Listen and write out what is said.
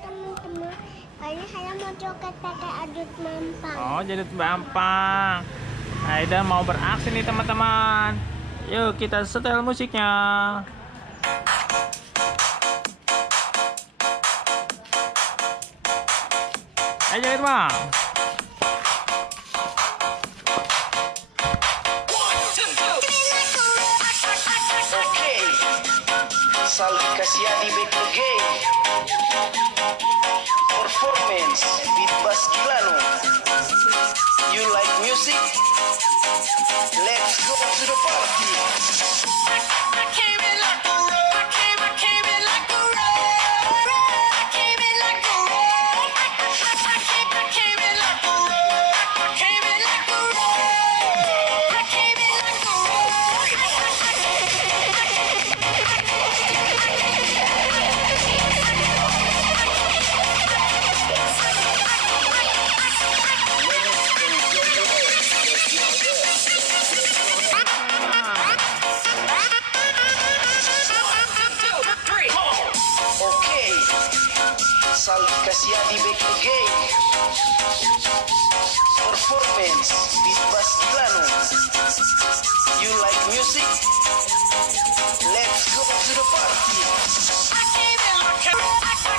teman-teman, karena saya mau joget pakai Badut Mampang. Oh, Badut Mampang. Haidar mau beraksi nih teman-teman. Yuk kita setel musiknya. Ayo joget bang. Salve Kasiadi back again. Performance beat bass Gilano. You like music? Let's go to the party. I came in like a road. I came in like a road. I came in like a road. I came in like a road. I came in like a road. I came in like a road. Salve Kasiadi back again. Performance beat bass Gilano. You like music? Let's go to the party. I came in like a